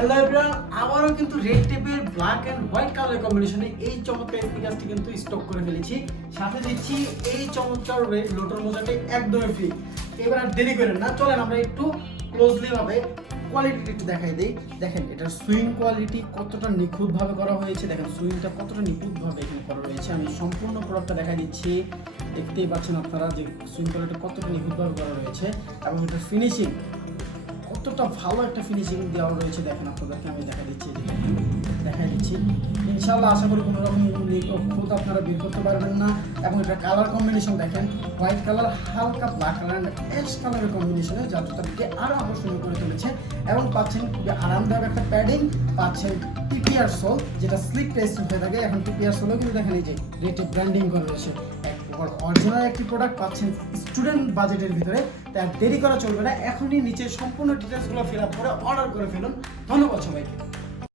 Hello everyone, আবারও কিন্তু red টেপের black and white কালারের কম্বিনেশনে এই চমৎকার স্পিকারটি কিন্তু স্টক করে ফেলেছি। সাথে দিচ্ছি এই চমৎকার লোটোর মোজাটি একদমই ফ্রি। এবার আর দেরি করেন না, চলেন আমরা একটু ক্লোজলি ভাবে কোয়ালিটিটা একটু দেখাই দিই। দেখেন এটার সুইং কোয়ালিটি কতটা নিখুঁতভাবে করা হয়েছে, দেখেন সুইংটা কতটা নিখুঁতভাবে এখানে করা রয়েছে। আমি সম্পূর্ণ প্রোডাক্টটা দেখাই দিচ্ছি, দেখতেই পাচ্ছেন আপনারা যে সুইং কোয়ালিটি কতটা নিখুঁতভাবে করা রয়েছে এবং এটার ফিনিশিং কতটা ভালো একটা ফিনিশিং দেওয়া রয়েছে। দেখেন আপনাদেরকে আমি দেখাই দিচ্ছি ইনশাআল্লাহ আশা করি কোনো রকম খুঁত আপনারা বের করতে পারবেন না। এবং এটা কালার কম্বিনেশন দেখেন, হোয়াইট কালার হালকা ব্ল্যাক কালার অ্যাশ কালারের কম্বিনেশনে যা জুতাটিকে আরও আকর্ষণীয় করে তুলেছে। এবং পাচ্ছেন খুবই আরামদায়ক একটা প্যাডিং, পাচ্ছেন টিপিআর সোল যেটা স্লিপ টেস্ট হয়ে থাকে। এখন টিপিআর সোলও কিন্তু দেখেন এই যে রেটে ব্র্যান্ডিং করা রয়েছে। অরিজিনাল একটি প্রোডাক্ট পাচ্ছেন স্টুডেন্ট বাজেটের ভিতরে, তাই দেরি করা চলবে না। এখনই নিচে সম্পূর্ণ ডিটেলসগুলো ফিল আপ করে অর্ডার করে ফেলুন। ধন্যবাদ সবাইকে।